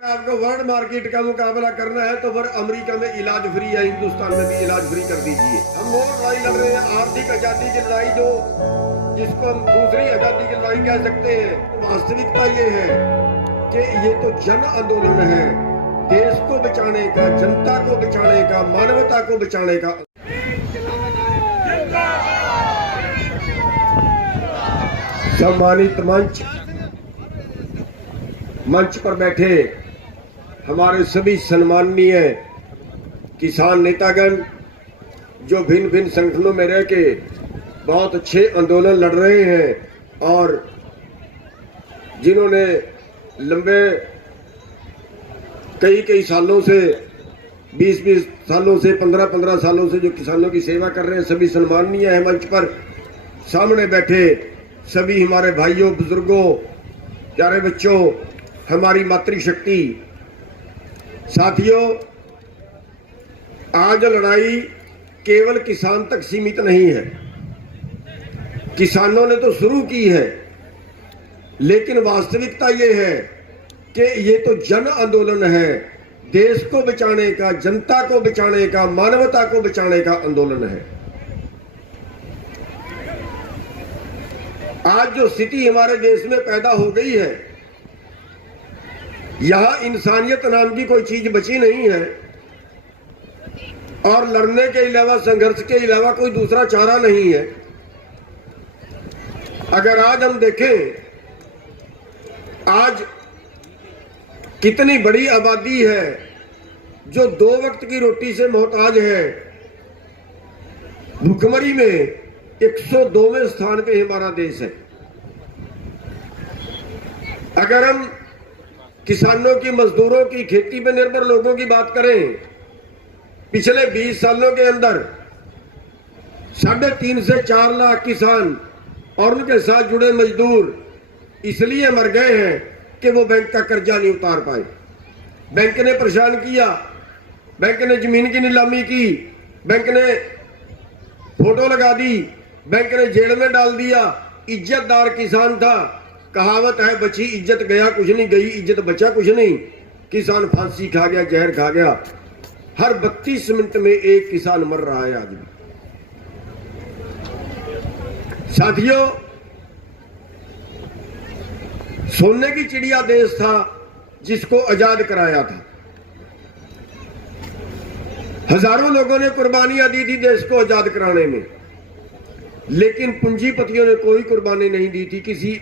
आपको world market का मुकाबला करना है तो फिर अमेरिका में इलाज फ्री है, हिंदुस्तान में भी इलाज फ्री कर दीजिए। हम वो लड़ाई लड़ रहे हैं, आर्थिक आजादी की लड़ाई, जो जिसको हम दूसरी आजादी की लड़ाई कह सकते हैं। वास्तविकता ये है कि ये तो जन आंदोलन है, देश को बचाने का, जनता को बचाने का, मानवता को बचाने का। सम्मानित मंच पर बैठे हमारे सभी सम्माननीय किसान नेतागण, जो भिन्न भिन्न संगठनों में रह के बहुत अच्छे आंदोलन लड़ रहे हैं और जिन्होंने लंबे कई सालों से 20 सालों से 15 सालों से जो किसानों की सेवा कर रहे हैं, सभी सम्माननीय है। मंच पर सामने बैठे सभी हमारे भाइयों, बुजुर्गों, प्यारे बच्चों, हमारी मातृशक्ति, साथियों, आज लड़ाई केवल किसान तक सीमित नहीं है। किसानों ने तो शुरू की है, लेकिन वास्तविकता ये है कि ये तो जन आंदोलन है, देश को बचाने का, जनता को बचाने का, मानवता को बचाने का आंदोलन है। आज जो स्थिति हमारे देश में पैदा हो गई है, यहां इंसानियत नाम की कोई चीज बची नहीं है और लड़ने के अलावा, संघर्ष के अलावा कोई दूसरा चारा नहीं है। अगर आज हम देखें, आज कितनी बड़ी आबादी है जो 2 वक्त की रोटी से मोहताज है। भुखमरी में 102वें स्थान पे हमारा देश है। अगर हम किसानों की, मजदूरों की, खेती पर निर्भर लोगों की बात करें, पिछले 20 सालों के अंदर 3.5 से 4 लाख किसान और उनके साथ जुड़े मजदूर इसलिए मर गए हैं कि वो बैंक का कर्जा नहीं उतार पाए। बैंक ने परेशान किया, बैंक ने जमीन की नीलामी की, बैंक ने फोटो लगा दी, बैंक ने जेल में डाल दिया। इज्जतदार किसान था, कहावत है, बची इज्जत गया कुछ नहीं, गई इज्जत बचा कुछ नहीं। किसान फांसी खा गया, जहर खा गया। हर 32 मिनट में एक किसान मर रहा है आज भी। साथियों, सोने की चिड़िया देश था जिसको आजाद कराया था। हजारों लोगों ने कुर्बानियां दी थी देश को आजाद कराने में, लेकिन पूंजीपतियों ने कोई कुर्बानी नहीं दी थी। किसी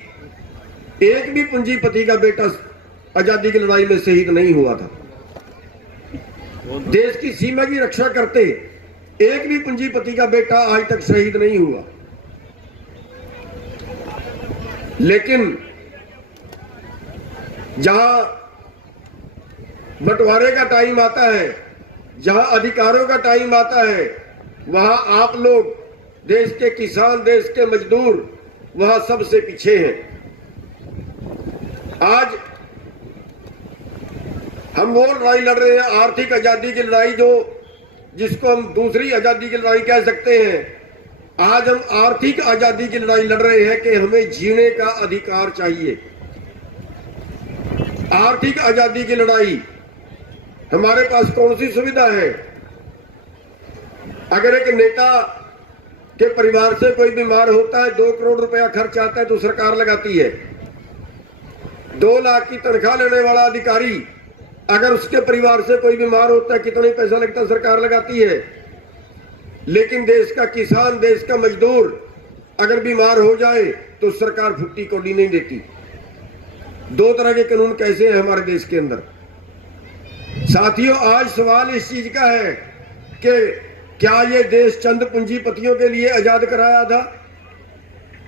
एक भी पूंजीपति का बेटा आजादी की लड़ाई में शहीद नहीं हुआ था। देश की सीमा की रक्षा करते एक भी पूंजीपति का बेटा आज तक शहीद नहीं हुआ। लेकिन जहां बंटवारे का टाइम आता है, जहां अधिकारों का टाइम आता है, वहां आप लोग, देश के किसान, देश के मजदूर, वहां सबसे पीछे हैं। आज हम वो लड़ाई लड़ रहे हैं, आर्थिक आजादी की लड़ाई, जो जिसको हम दूसरी आजादी की लड़ाई कह सकते हैं। आज हम आर्थिक आजादी की लड़ाई लड़ रहे हैं कि हमें जीने का अधिकार चाहिए। आर्थिक आजादी की लड़ाई, हमारे पास कौन सी सुविधा है? अगर एक नेता के परिवार से कोई बीमार होता है, 2 करोड़ रुपया खर्च आता है तो सरकार लगाती है। 2 लाख की तनख्वाह लेने वाला अधिकारी, अगर उसके परिवार से कोई बीमार होता है, कितना पैसा लगता है? सरकार लगाती है। लेकिन देश का किसान, देश का मजदूर अगर बीमार हो जाए तो सरकार फुट्टी कौड़ी नहीं देती। 2 तरह के कानून कैसे हैं हमारे देश के अंदर? साथियों, आज सवाल इस चीज का है कि क्या ये देश चंद पूंजीपतियों के लिए आजाद कराया था?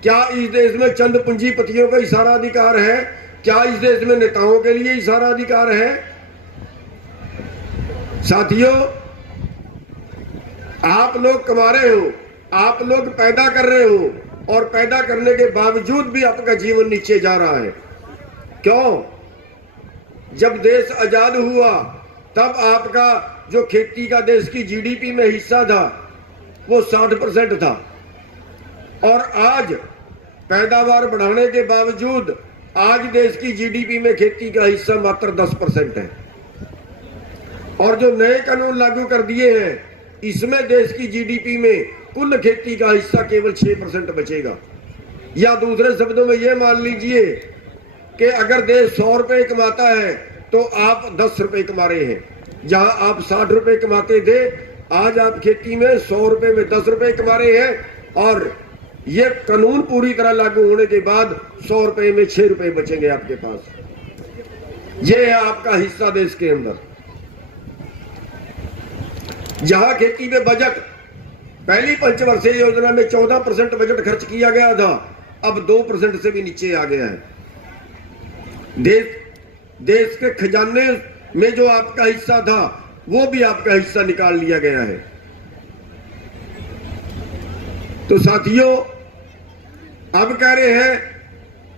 क्या इस देश में चंद पूंजीपतियों का ही सारा अधिकार है? क्या इस देश में नेताओं के लिए ही सारा अधिकार है? साथियों, आप लोग कमा रहे हो, आप लोग पैदा कर रहे हो, और पैदा करने के बावजूद भी आपका जीवन नीचे जा रहा है। क्यों? जब देश आजाद हुआ तब आपका जो खेती का देश की जीडीपी में हिस्सा था वो 60% था, और आज पैदावार बढ़ाने के बावजूद आज देश की जीडीपी में खेती का हिस्सा मात्र 10% है, और जो नए कानून लागू कर दिए हैं इसमें देश की जीडीपी में कुल खेती का हिस्सा केवल 6% बचेगा। या दूसरे शब्दों में यह मान लीजिए कि अगर देश 100 रुपए कमाता है तो आप 10 रुपए कमा रहे हैं। जहां आप 60 रुपए कमाते थे, आज आप खेती में 100 रुपए में 10 रुपए कमा रहे हैं, और ये कानून पूरी तरह लागू होने के बाद 100 रुपए में 6 रुपए बचेंगे आपके पास। ये है आपका हिस्सा देश के अंदर। जहां खेती में बजट पहली पंचवर्षीय योजना में 14% बजट खर्च किया गया था, अब 2% से भी नीचे आ गया है। देश के खजाने में जो आपका हिस्सा था वो भी आपका हिस्सा निकाल लिया गया है। तो साथियों, अब कह रहे हैं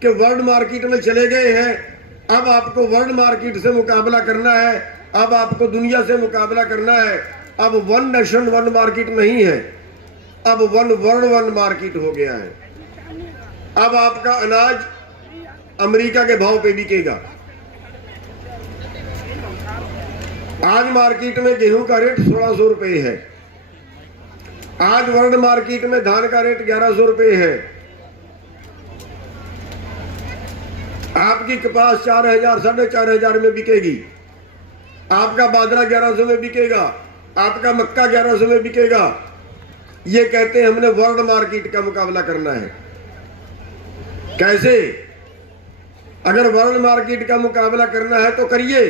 कि वर्ल्ड मार्केट में चले गए हैं, अब आपको वर्ल्ड मार्केट से मुकाबला करना है, अब आपको दुनिया से मुकाबला करना है। अब वन नेशन वन मार्केट नहीं है, अब वन वर्ल्ड वन मार्केट हो गया है। अब आपका अनाज अमेरिका के भाव पे बिकेगा। आज मार्केट में गेहूं का रेट 1600 रुपए है। आज वर्ल्ड मार्केट में धान का रेट 1100 रुपए है। आपकी कपास 4000 4500 में बिकेगी, आपका बाजरा 1100 में बिकेगा, आपका मक्का 1100 में बिकेगा। ये कहते हैं हमने वर्ल्ड मार्केट का मुकाबला करना है। कैसे? अगर वर्ल्ड मार्केट का मुकाबला करना है तो करिए।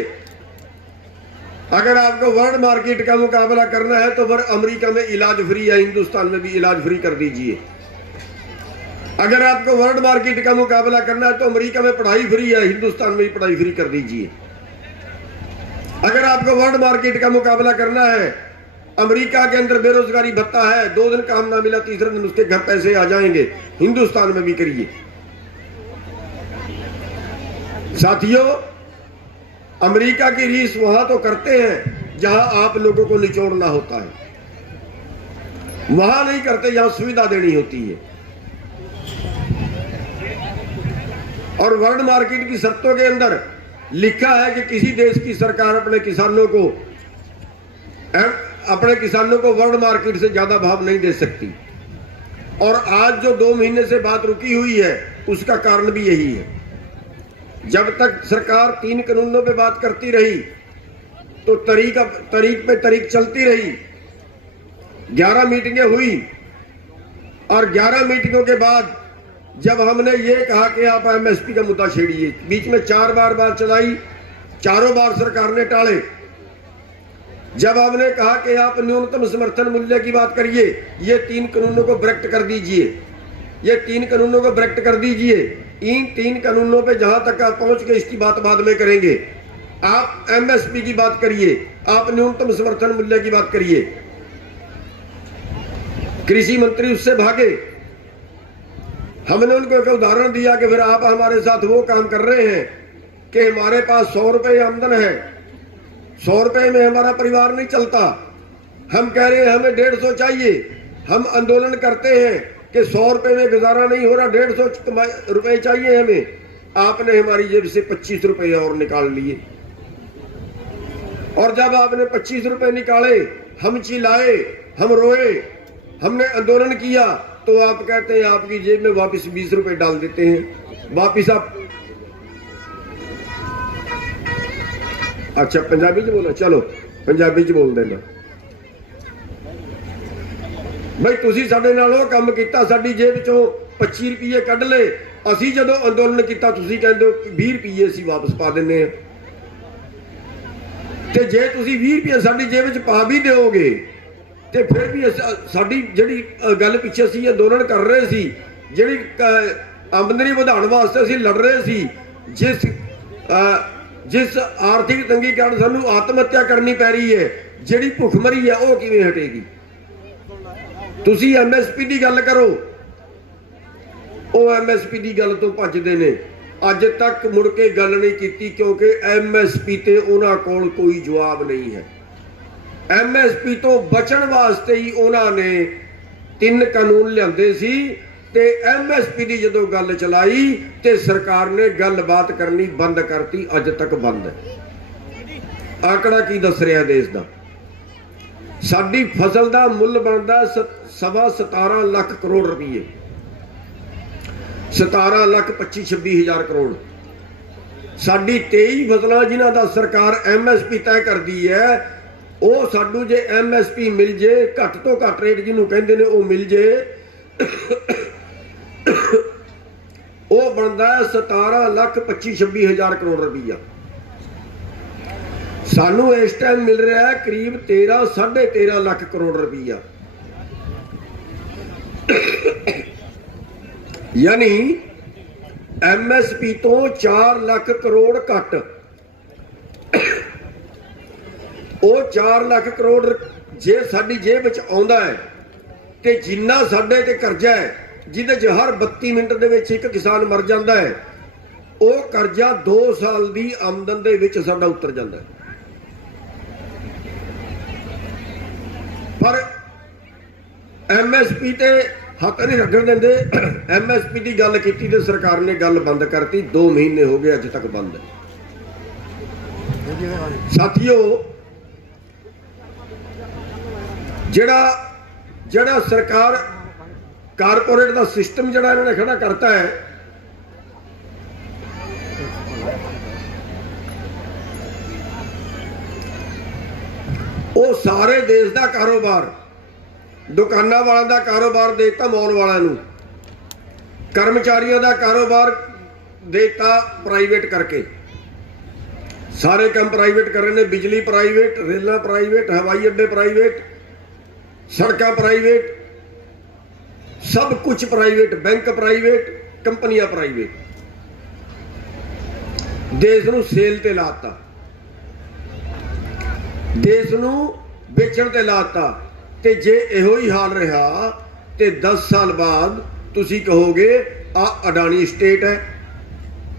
अगर आपको वर्ल्ड मार्केट का मुकाबला करना है तो फिर अमेरिका में इलाज फ्री है, हिंदुस्तान में भी इलाज फ्री कर दीजिए। अगर आपको वर्ल्ड मार्केट का मुकाबला करना है तो अमेरिका में पढ़ाई फ्री है, हिंदुस्तान में भी पढ़ाई फ्री कर दीजिए। अगर आपको वर्ल्ड मार्केट का मुकाबला करना है, अमेरिका के अंदर बेरोजगारी भत्ता है, 2 दिन काम ना मिला, तीसरे दिन उसके घर पैसे आ जाएंगे, हिंदुस्तान में भी करिए। साथियों, अमेरिका की रीस वहां तो करते हैं जहां आप लोगों को निचोड़ना होता है, वहां नहीं करते जहां सुविधा देनी होती है। और वर्ल्ड मार्केट की शर्तों के अंदर लिखा है कि किसी देश की सरकार अपने किसानों को वर्ल्ड मार्केट से ज्यादा भाव नहीं दे सकती। और आज जो 2 महीने से बात रुकी हुई है उसका कारण भी यही है। जब तक सरकार 3 कानूनों पे बात करती रही तो तरीक पे तरीक चलती रही। 11 मीटिंगें हुई और 11 मीटिंगों के बाद जब हमने ये कहा कि आप एमएसपी का मुद्दा छेड़िए, बीच में 4 बार बात चलाई, चारों बार सरकार ने टाले। जब हमने कहा कि आप न्यूनतम समर्थन मूल्य की बात करिए, ये 3 कानूनों को ब्रेक्ट कर दीजिए, ये 3 कानूनों को ब्रेक्ट कर दीजिए, इन 3 कानूनों पे जहां तक आप पहुंच गए इसकी बात बाद में करेंगे। आप एमएसपी की बात करिए, आप न्यूनतम समर्थन मूल्य की बात करिए। कृषि मंत्री उससे भागे। हमने उनको एक उदाहरण दिया कि फिर आप हमारे साथ वो काम कर रहे हैं कि हमारे पास 100 रुपए आमदन है, 100 रुपए में हमारा परिवार नहीं चलता। हम कह रहे हैं हमें 150 चाहिए। हम आंदोलन करते हैं कि 100 रुपए में गुजारा नहीं हो रहा, 150 रुपए चाहिए हमें। आपने हमारी जेब से 25 रुपए और निकाल लिए। और जब आपने 25 रुपए निकाले, हम चिल्लाए, हम रोए, हमने आंदोलन किया, तो आप कहते हैं आपकी जेब में वापस 20 रुपए डाल देते हैं। वापिस आप अच्छा पंजाबी च बोलो, चलो पंजाबी च बोल देना। भाई तुसी साडे नाल ओह काम कीता, साडी जेब चों 25 रुपये कढ ले। असी जदों अंदोलन किया तुसी कहंदे हो 20 रुपये असी वापस पा दिंदे हां। ते जे तुसी 20 रुपये साडी जेब च पा भी दोगे ते फिर भी साडी जिहड़ी गल पिछे असी अंदोलन कर रहे सी, जिहड़ी आमदनी वधाउण वास्ते असी लड़ रहे सी, जिस आर्थिक तंगी कारण सानू आत्महत्या करनी पै रही है, जिहड़ी भुखमरी है वह किवें हटेगी? तुसी एमएसपी की गल करो, वह एमएसपी की गल तो भजदे ने। अज तक मुड़ के गल नहीं की क्योंकि एमएसपी ते उन्हां कोल कोई जवाब नहीं है। एमएसपी तो बचन वास्ते ही उन्होंने 3 कानून लियाते सी ਤੇ MSP ਦੀ ਜਦੋਂ ਗੱਲ ਚਲਾਈ ਤੇ ਸਰਕਾਰ ਨੇ ਗੱਲਬਾਤ ਕਰਨੀ ਬੰਦ ਕਰਤੀ, ਅੱਜ ਤੱਕ ਬੰਦ ਹੈ। ਆંકੜਾ ਕੀ ਦੱਸ ਰਿਹਾ ਦੇਸ਼ ਦਾ? ਸਾਡੀ ਫਸਲ ਦਾ ਮੁੱਲ ਬਣਦਾ 17.25 ਲੱਖ ਕਰੋੜ ਰੁਪਏ, 17 ਲੱਖ 25-26 ਹਜ਼ਾਰ ਕਰੋੜ। ਸਾਡੀ 23 ਫਸਲਾਂ ਜਿਨ੍ਹਾਂ ਦਾ ਸਰਕਾਰ MSP ਤੈਅ ਕਰਦੀ ਹੈ, ਉਹ ਸਾਨੂੰ ਜੇ MSP ਮਿਲ ਜੇ, ਘੱਟ ਤੋਂ ਘੱਟ ਰੇਟ ਜਿਹਨੂੰ ਕਹਿੰਦੇ ਨੇ ਉਹ ਮਿਲ ਜੇ, ਉਹ ਬਣਦਾ 17 ਲੱਖ 25-26 ਹਜ਼ਾਰ ਕਰੋੜ ਰੁਪਈਆ। ਸਾਨੂੰ ਇਸ ਟਾਈਮ ਮਿਲ ਰਿਹਾ ਹੈ ਕਰੀਬ 13-13.5 ਲੱਖ ਕਰੋੜ ਰੁਪਈਆ, यानी MSP तो 4 लाख करोड़ घट। वो 4 लाख करोड़ जे साडी जेब विच आउंदा है ते जिन्ना साडे ते करजा है, जिहदे च हर 32 मिनट दे विच एक किसान मर जांदा है, वो करजा 2 साल दी आमदन दे विच साडा उतर जांदा है। पर MSP ते हथ नहीं रखन देंदे। MSP की गल की तो सरकार ने गल बंद करती, 2 महीने हो गए अज तक बंद है। साथियों, जड़ा जड़ा सरकार कारपोरेट का सिस्टम जड़ा इन्होंने खड़ा करता है, वो सारे देश का कारोबार, दुकाना वालों का कारोबार देता मॉल वालों, कर्मचारियों का कारोबार देता प्राइवेट करके, सारे काम प्राइवेट कर रहे हैं। बिजली प्राइवेट, रेल प्राइवेट, हवाई अड्डे प्राइवेट, सड़क प्राइवेट, सब कुछ प्राइवेट, बैंक प्राइवेट, कंपनियां प्राइवेट। देश नूं सेल ते लाता, देश नूं बेचण ते लाता। ते जे इहो ही हाल रहा तो 10 साल बाद तुसी कहोगे आ अडानी स्टेट है,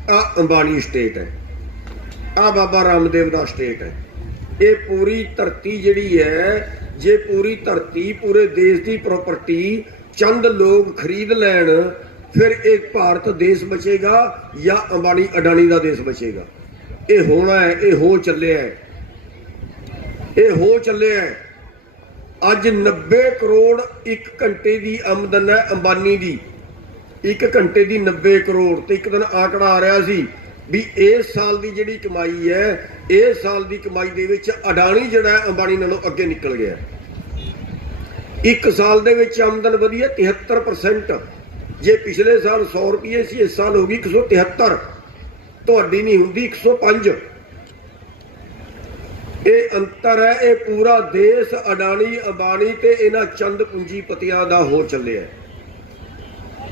आ अंबानी स्टेट है, आ बाबा रामदेव दा स्टेट है। ये पूरी धरती जिहड़ी है, जे पूरी धरती पूरे देश की प्रॉपर्टी चंद लोग खरीद लैन, फिर एक भारत देश बचेगा या अंबानी अडानी का देश बचेगा? ये होना है, ये हो चले है, ये हो चले है। अज 90 करोड़ 1 घंटे की आमदन है अंबानी की, 1 घंटे की 90 करोड़। तो एक दिन आंकड़ा आ रहा सी भी इस साल की जिहड़ी कमाई है, इस साल की कमाई दे विच अडानी जिहड़ा अंबानी नालों अगे निकल गया। 1 साल दे विच आमदन वधी है 73%। जे पिछले साल 100 रुपये सी, इस साल हो गई 173। तुहाडी नहीं हुंदी 105। ये अंतर है। ये पूरा देश अडानी अंबानी ते इन्हां चंद पूंजीपतियां दा हो चले है।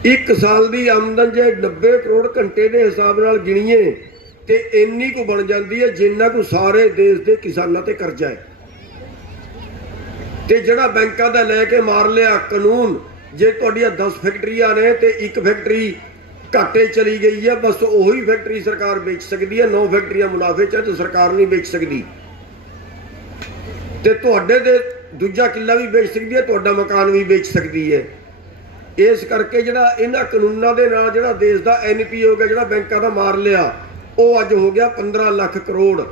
1 साल की आमदन जे 90 करोड़ घंटे के हिसाब नाल गिणीए ते इन्नी को बन जाती है जिन्ना को सारे देश के किसानों ते कर्जा है। ते जिहड़ा बैंकां दा लैके मार लिया कानून, जे तुहाडियां 10 फैक्ट्रियां ने ते 1 फैक्ट्री घाटे चली गई है, बस उही फैक्ट्री सरकार बेच सकती है। 9 फैक्ट्रियां मुनाफे च तो सरकार नहीं बेच सकती। ते तुहाडे दे दूजा किला भी बेच सकती है, तुहाडा मकान भी बेच सकती है। इस करके जिहड़ा इन्हां कानूनां दे नाल जिहड़ा देश दा NP हो गया, जिहड़ा बैंकां दा मार लिया, वो अज हो गया 15 लाख करोड़।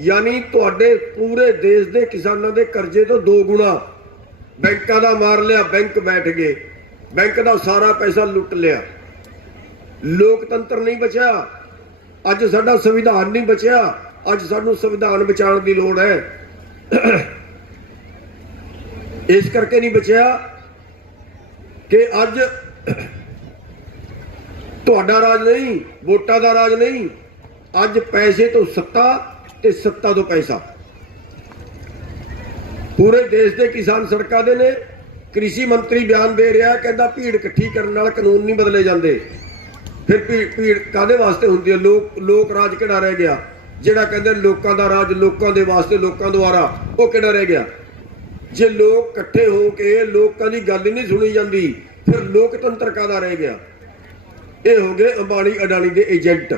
यानी तुहाडे पूरे देश दे किसानां दे कर्जे तो 2 गुणा बैंकां दा मार लिया। बैंक बैठ गए, बैंक दा सारा पैसा लुट लिया। लोकतंत्र नहीं बचा, अज साडा संविधान नहीं बचा। अज सानू संविधान बचाने की लोड़ है। इस करके नहीं बचा कि अज तुहाडा राज नहीं, वोटां दा राज नहीं, अज पैसे तो सत्ता ते सत्ता तो पैसा। पूरे देश के किसान सड़कों दे ने। कृषि मंत्री बयान दे रहा, कहता भीड़ इकट्ठी करने नाल कानून नहीं बदले जाते। फिर भीड़ कादे वास्ते हुंदी है? लोक राज किहड़ा रह गया? जिहड़ा कहंदे लोकां दा राज लोकां दे वास्ते लोकां द्वारा, वो किहड़ा रह गया? जे लोग इकट्ठे हो के लोकां दी गल नहीं सुनी जाती, फिर लोकतंत्र कादा रह गया? ये हो गए अंबानी अडानी के एजेंट।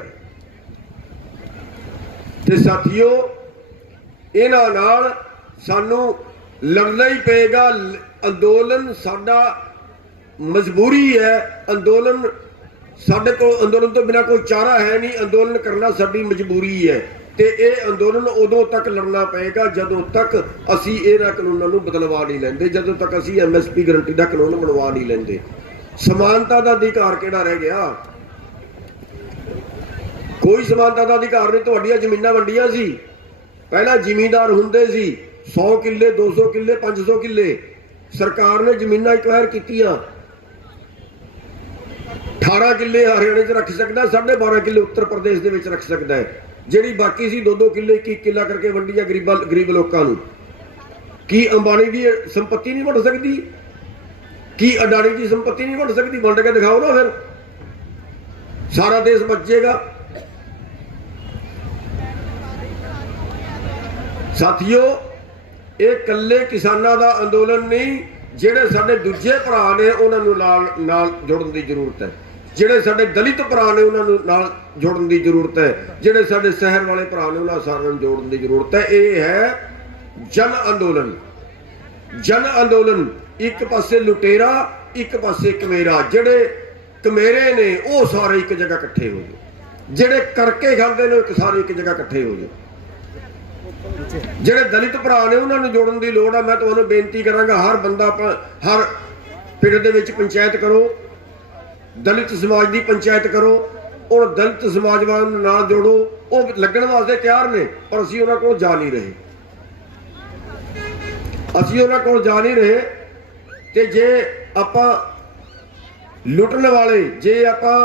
ते साथियों, इन्हां नाल सानू लड़ना ही पेगा। अंदोलन साडा मजबूरी है। अंदोलन साडे को अंदोलन तो बिना कोई चारा है नहीं, अंदोलन करना साडी मजबूरी है। ते ये अंदोलन उदों तक लड़ना पएगा जदों तक असी इन्हां कानूनां नूं बदलवा नहीं लैंदे, जदों तक असी MSP गारंटी दा कानून बनवा नहीं लैंदे। समानता दा अधिकार किहड़ा रह गया? कोई समानता दा अधिकार नहीं। तुहाडीआं जमीनां वंडियां सी, पहला जिमींदार हुंदे सी 100 किले 200 किले 500 किले, सरकार ने जमीनां एक्वायर कीतियां। 18 किले हरियाणे च रख सकदा, 12.5 किले उत्तर प्रदेश दे विच रख सकदा है। ਜਿਹੜੀ बाकी सी 2-2 किले 1 किला करके वंडी है गरीब लोगों को। की अंबानी की संपत्ति नहीं वंड सकती? की अडानी की संपत्ति नहीं वंड सकती? वंड के दिखाओ ना, फिर सारा देश बच जाएगा। साथियों, ये कल्ले किसानां दा अंदोलन नहीं, ਜਿਹੜੇ ਸਾਡੇ ਦੂਜੇ ਭਰਾ ਨੇ ਉਹਨਾਂ ਨੂੰ ਨਾਲ ਜੁੜਨ ਦੀ ਜ਼ਰੂਰਤ ਹੈ। ਜਿਹੜੇ ਸਾਡੇ ਦਲਿਤ ਭਰਾ ਨੇ ਉਹਨਾਂ ਨੂੰ ਨਾਲ ਜੋੜਨ ਦੀ ਜ਼ਰੂਰਤ ਹੈ। ਜਿਹੜੇ ਸਾਡੇ ਸ਼ਹਿਰ ਵਾਲੇ ਭਰਾ ਨੇ ਉਹਨਾਂ ਸਾਰਿਆਂ ਨੂੰ ਜੋੜਨ ਦੀ ਜ਼ਰੂਰਤ ਹੈ। ਇਹ ਹੈ ਜਨ ਅੰਦੋਲਨ। ਜਨ ਅੰਦੋਲਨ, ਇੱਕ ਪਾਸੇ ਲੁਟੇਰਾ, ਇੱਕ ਪਾਸੇ ਕਮੇਰਾ। ਜਿਹੜੇ ਕਮੇਰੇ ਨੇ ਉਹ ਸਾਰੇ ਇੱਕ ਜਗ੍ਹਾ ਇਕੱਠੇ ਹੋ ਜਾਓ, ਜਿਹੜੇ ਕਰਕੇ ਖਾਂਦੇ ਨੇ ਉਹ ਸਾਰੇ ਇੱਕ ਜਗ੍ਹਾ ਇਕੱਠੇ ਹੋ ਜਾਓ। ਜਿਹੜੇ ਦਲਿਤ ਭਰਾ ਨੇ ਉਹਨਾਂ ਨੂੰ ਜੋੜਨ ਦੀ ਲੋੜ ਆ। ਮੈਂ ਤੁਹਾਨੂੰ ਬੇਨਤੀ ਕਰਾਂਗਾ, ਹਰ ਬੰਦਾ ਹਰ ਪਿੰਡ ਦੇ ਵਿੱਚ ਪੰਚਾਇਤ ਕਰੋ, दलित समाज की पंचायत करो और दलित समाज वालों को नाल जोड़ो। वो लगन वास्ते तैयार ने, पर असीं उन्हां कोल जा नहीं रहे। असीं उन्हां कोल जा नहीं रहे। ते जे आपां लुटन वाले, जे आपां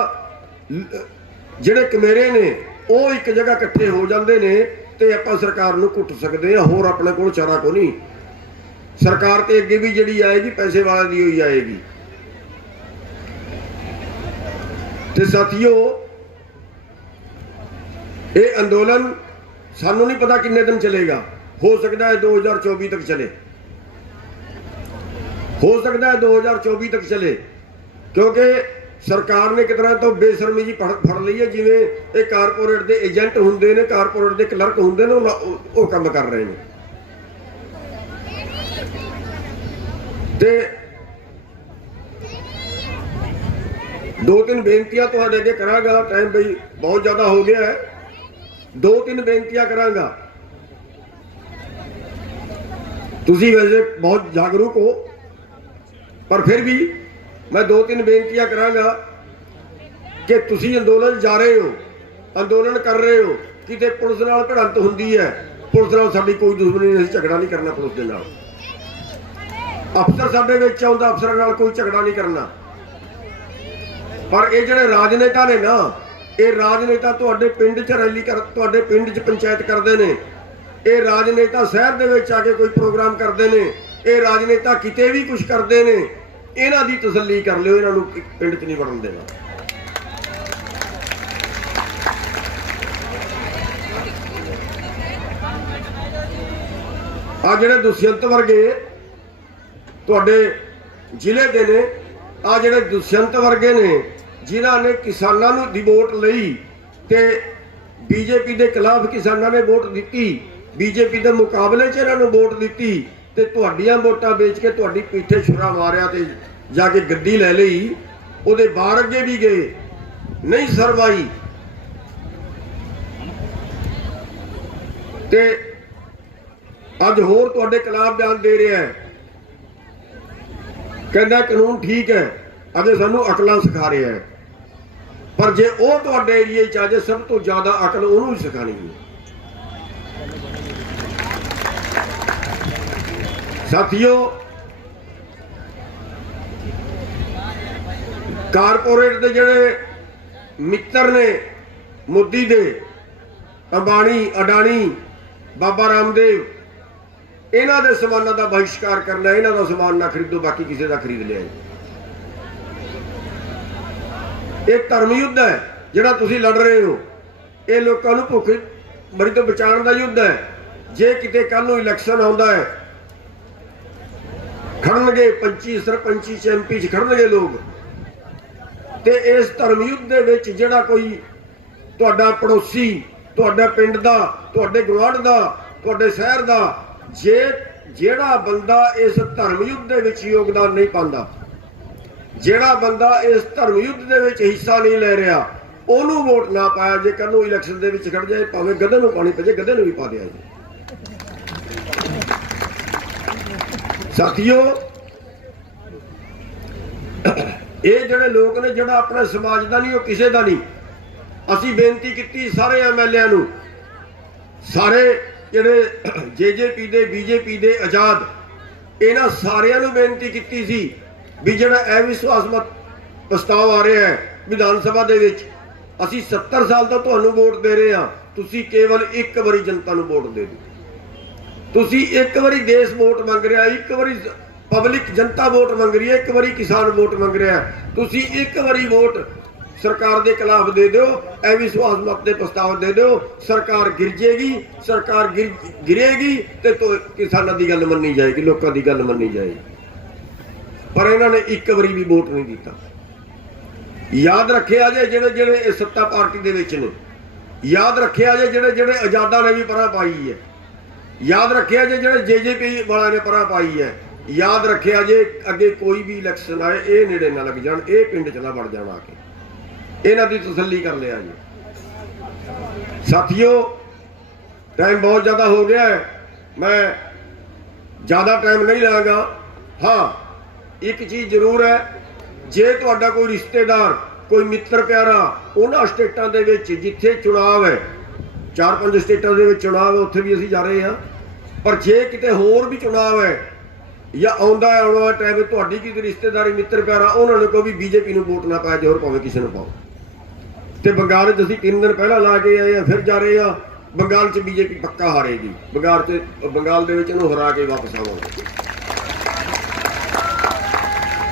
जिहड़े कमेरे ने वो एक जगह इकट्ठे हो जाते ने ते आपां सरकार नूं घुट सकदे हां। होर अपने कोल चारा को नहीं। सरकार ते अगे भी जिहड़ी आएगी पैसे वाले दी होई आएगी। ते साथियों, ये अंदोलन सानू नहीं पता किन्ने दिन चलेगा। हो सकता है 2024 तक चले, हो सकता है 2024 तक चले, क्योंकि सरकार ने कितना तो बेशर्मी जी फड़ ली है। जिवें ये कारपोरेट के एजेंट होंदे ने, कारपोरेट के क्लर्क होंदे ने, वो काम कर रहे हैं। ते 2-3 बेनतियां तुहाडे अगे करांगा। टाइम बई बहुत ज़्यादा हो गया है। 2-3 बेनतियां करांगा। तुसीं वैसे बहुत जागरूक हो, पर फिर भी मैं 2-3 बेनतियां करांगा कि तुसीं अंदोलन जा रहे हो, अंदोलन कर रहे हो, किते पुलिस नाल भिड़ंत हुंदी है। पुलिस नाल साडी कोई दुश्मनी नहीं, झगड़ा नहीं करना पुलिस दे नाल। अफसर साडे विच आउंदा, अफसरां नाल कोई झगड़ा नहीं करना। पर ये जिहड़े राजनेता ने ना, ये राजनेता तुहाडे पिंड च रैली कर, तुहाडे पिंड च पंचायत करते हैं। ये राजनेता शहर दे विच आके कोई प्रोग्राम करते हैं। ये राजनेता किते भी कुछ करते हैं। इन्हां दी तसल्ली कर लिओ, इन्हां नूं पिंड च नहीं वड़न देना। आ जिहड़े दुष्यंत वर्गे तुहाडे जिले दे ने, आ जिहड़े दुष्यंत वर्गे ने जिन्हां ने किसानां नूं दी वोट लई ते बीजेपी के खिलाफ किसानां ने वोट दी, बीजेपी के मुकाबले च इन्हां नूं वोट दी ते तुहाडीआं वोटां बेच के तुहाडी पीठे छुरा मारिया ते जाके गड्डी लै लई। उहदे बार अगे भी गए, नहीं सरवाई। ते अज होर तुहाडे खिलाफ बयान दे रहा है, कहना कानून ठीक है, अगे सानू अकलां सिखा रहा है। पर जे वो तुहाडे एरिए च आ जाए, सब तो ज्यादा अकल उहनूं ही सिखानी है। साथियों, कारपोरेट के जिहड़े मित्र ने मोदी दे, अंबानी अडानी बाबा रामदेव, इन्हां दे समानां दा बहिष्कार करना। इन्हां दा समान ना खरीदो, बाकी किसी का खरीद लिया। एक धर्म युद्ध है जिहड़ा तुसीं लड़ रहे हो। ये लोगों को भुख मरी तो बचाने का युद्ध है। जे किते कल नूं इलैक्शन आउंदा है, खड़नगे पंची सरपंची MP खड़नगे लोग, ते इस धर्म युद्ध दे विच जिहड़ा कोई तुहाडा पड़ोसी, तुहाडा पिंड दा, तुहाडे गुआढ़ दा, तुहाडे शहर दा, जे जिहड़ा बंदा इस धर्म युद्ध दे विच योगदान नहीं पांदा, ਜਿਹੜਾ ਬੰਦਾ ਇਸ ਧਰਮ ਯੁੱਧ ਦੇ ਵਿੱਚ ਹਿੱਸਾ ਨਹੀਂ ਲੈ ਰਿਹਾ ਉਹਨੂੰ ਵੋਟ ਨਾ ਪਾਇਆ ਜੇ ਕੱਲ ਨੂੰ ਇਲੈਕਸ਼ਨ ਦੇ ਵਿੱਚ ਖੜ ਜਾਏ, ਭਾਵੇਂ ਗੱਧੇ ਨੂੰ ਪਾਣੀ ਪਏ, ਗੱਧੇ ਨੂੰ ਵੀ ਪਾ ਦਿਆ ਜੀ। ਸਾਥੀਓ, ਇਹ ਜਿਹੜੇ ਲੋਕ ਨੇ ਜਿਹੜਾ ਆਪਣੇ ਸਮਾਜ ਦਾ ਨਹੀਂ, ਉਹ ਕਿਸੇ ਦਾ ਨਹੀਂ। ਅਸੀਂ ਬੇਨਤੀ ਕੀਤੀ ਸਾਰੇ ਐਮਐਲਏ ਨੂੰ, ਸਾਰੇ ਜਿਹੜੇ ਜੇਜੇਪੀ ਦੇ, ਬੀਜੇਪੀ ਦੇ, ਆਜ਼ਾਦ, ਇਹਨਾਂ ਸਾਰਿਆਂ ਨੂੰ ਬੇਨਤੀ ਕੀਤੀ ਸੀ ਵੀ ਜਿਹੜਾ ਅਵਿਸ਼ਵਾਸ ਮਤ ਪ੍ਰਸਤਾਵ ਆ ਰਿਹਾ ਹੈ ਵਿਧਾਨ ਸਭਾ ਦੇ ਵਿੱਚ, ਅਸੀਂ 70 ਸਾਲ ਤੋਂ ਤੁਹਾਨੂੰ ਵੋਟ ਦੇ ਰਹੇ ਹਾਂ, ਤੁਸੀਂ ਕੇਵਲ ਇੱਕ ਵਾਰੀ ਜਨਤਾ ਨੂੰ ਵੋਟ ਦੇ ਦਿਓ। ਤੁਸੀਂ ਇੱਕ ਵਾਰੀ ਦੇਸ਼ ਵੋਟ ਮੰਗ ਰਿਹਾ, ਇੱਕ ਵਾਰੀ ਪਬਲਿਕ ਜਨਤਾ ਵੋਟ ਮੰਗ ਰਹੀ ਹੈ, ਇੱਕ ਵਾਰੀ ਕਿਸਾਨ ਵੋਟ ਮੰਗ ਰਿਹਾ, ਤੁਸੀਂ ਇੱਕ ਵਾਰੀ ਵੋਟ ਸਰਕਾਰ ਦੇ ਖਿਲਾਫ ਦੇ ਦਿਓ, ਅਵਿਸ਼ਵਾਸ ਮਤ ਦੇ ਪ੍ਰਸਤਾਵ ਦੇ ਦਿਓ, ਸਰਕਾਰ ਗਿਰ ਜਾਏਗੀ। ਸਰਕਾਰ ਗਿਰੇਗੀ ਤੇ ਕਿਸਾਨਾਂ ਦੀ ਗੱਲ ਮੰਨੀ ਜਾਏਗੀ, ਲੋਕਾਂ ਦੀ ਗੱਲ ਮੰਨੀ ਜਾਏਗੀ। ਪਰ ਇਹਨਾਂ ਨੇ ਇੱਕ ਵਾਰੀ ਵੀ ਵੋਟ ਨਹੀਂ ਦਿੱਤਾ। ਯਾਦ ਰੱਖਿਆ ਜੇ ਜਿਹੜੇ ਜਿਹੜੇ ਇਹ ਸੱਤਾ ਪਾਰਟੀ ਦੇ ਵਿੱਚ ਨੇ, ਯਾਦ ਰੱਖਿਆ ਜੇ ਜਿਹੜੇ ਜਿਹੜੇ ਆਜ਼ਾਦਾਂ ਨੇ ਵੀ ਪਰਾਂ ਪਾਈ ਹੈ, ਯਾਦ ਰੱਖਿਆ ਜੇ ਜਿਹੜੇ ਜੇਜੇਪੀ ਵਾਲਿਆਂ ਨੇ ਪਰਾਂ ਪਾਈ ਹੈ, ਯਾਦ ਰੱਖਿਆ ਜੇ ਅੱਗੇ ਕੋਈ ਵੀ ਇਲੈਕਸ਼ਨ ਆਏ ਇਹ ਨੇੜੇ ਨਾ ਲੱਗ ਜਾਣ, ਇਹ ਪਿੰਡ 'ਚ ਨਾ ਵੜ ਜਾਣ। ਆ ਕੇ ਇਹਨਾਂ ਦੀ ਤਸੱਲੀ ਕਰ ਲਿਆ ਜੀ। ਸਾਥੀਓ, ਟਾਈਮ ਬਹੁਤ ਜ਼ਿਆਦਾ ਹੋ ਗਿਆ ਹੈ, ਮੈਂ ਜ਼ਿਆਦਾ ਟਾਈਮ ਨਹੀਂ ਲਾਂਗਾ। ਹਾਂ, ਇੱਕ ਚੀਜ਼ ਜ਼ਰੂਰ ਹੈ, ਜੇ ਤੁਹਾਡਾ ਕੋਈ ਰਿਸ਼ਤੇਦਾਰ, ਕੋਈ ਮਿੱਤਰ ਪਿਆਰਾ ਉਹਨਾਂ ਸਟੇਟਾਂ ਦੇ ਵਿੱਚ ਜਿੱਥੇ ਚੁਣਾਵ ਹੈ, 4-5 ਸਟੇਟਾਂ ਦੇ ਵਿੱਚ ਚੁਣਾਵ ਹੈ, ਉੱਥੇ ਵੀ ਅਸੀਂ ਜਾ ਰਹੇ ਹਾਂ, ਪਰ ਜੇ ਕਿਤੇ ਹੋਰ ਵੀ ਚੁਣਾਵ ਹੈ ਜਾਂ ਆਉਣ ਵਾਲਾ ਟਾਈਮ, ਤੁਹਾਡੀ ਕਿਸੇ ਰਿਸ਼ਤੇਦਾਰੀ, ਮਿੱਤਰ ਪਿਆਰਾ, ਉਹਨਾਂ ਨੂੰ ਕਹੋ ਵੀ ਬੀਜੇਪੀ ਨੂੰ ਵੋਟ ਨਾ ਪਾਇਆ ਜੇ, ਹੋਰ ਭਾਵੇਂ ਕਿਸੇ ਨੂੰ ਪਾਓ। ਤੇ ਬੰਗਾਲ 'ਚ ਅਸੀਂ 3 ਦਿਨ ਪਹਿਲਾਂ ਲਾ ਕੇ ਆਏ ਆ, ਫਿਰ ਜਾ ਰਹੇ ਆ। ਬੰਗਾਲ 'ਚ ਬੀਜੇਪੀ ਪੱਕਾ ਹਾਰੇਗੀ, ਬੰਗਾਲ ਦੇ ਵਿੱਚ ਇਹਨੂੰ ਹਰਾ ਕੇ ਵਾਪਸ ਆਵਾਂਗੇ।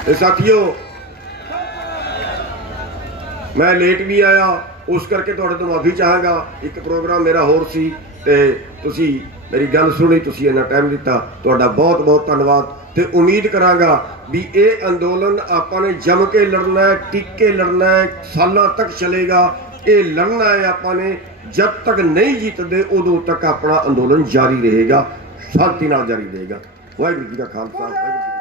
ਤੇ ਸਾਥੀਓ, ਮੈਂ ਲੇਟ ਵੀ ਆਇਆ, ਉਸ ਕਰਕੇ ਤੁਹਾਡੇ ਤੋਂ ਮਾਫੀ ਚਾਹਾਂਗਾ। ਇੱਕ ਪ੍ਰੋਗਰਾਮ ਮੇਰਾ ਹੋਰ ਸੀ ਤੇ ਤੁਸੀਂ ਮੇਰੀ ਗੱਲ ਸੁਣੀ, ਤੁਸੀਂ ਇੰਨਾ ਟਾਈਮ ਦਿੱਤਾ, ਤੁਹਾਡਾ ਬਹੁਤ ਬਹੁਤ ਧੰਨਵਾਦ। ਤੇ ਉਮੀਦ ਕਰਾਂਗਾ ਵੀ ਇਹ ਅੰਦੋਲਨ ਆਪਾਂ ਨੇ ਜੰਮ ਕੇ ਲੜਨਾ ਹੈ, ਟਿਕ ਕੇ ਲੜਨਾ ਹੈ, ਸਾਲਾਂ ਤੱਕ ਚਲੇਗਾ। ਇਹ ਲੜਨਾ ਹੈ ਆਪਾਂ ਨੇ, ਜਦ ਤੱਕ ਨਹੀਂ ਜਿੱਤਦੇ ਉਦੋਂ ਤੱਕ ਆਪਣਾ ਅੰਦੋਲਨ ਜਾਰੀ ਰਹੇਗਾ, ਸ਼ਾਂਤੀ ਨਾਲ ਜਾਰੀ ਰਹੇਗਾ। ਵਾਹਿਗੁਰੂ ਜੀ ਦਾ ਖਾਲਸਾ, ਵਾਹਿਗੁਰੂ ਜੀ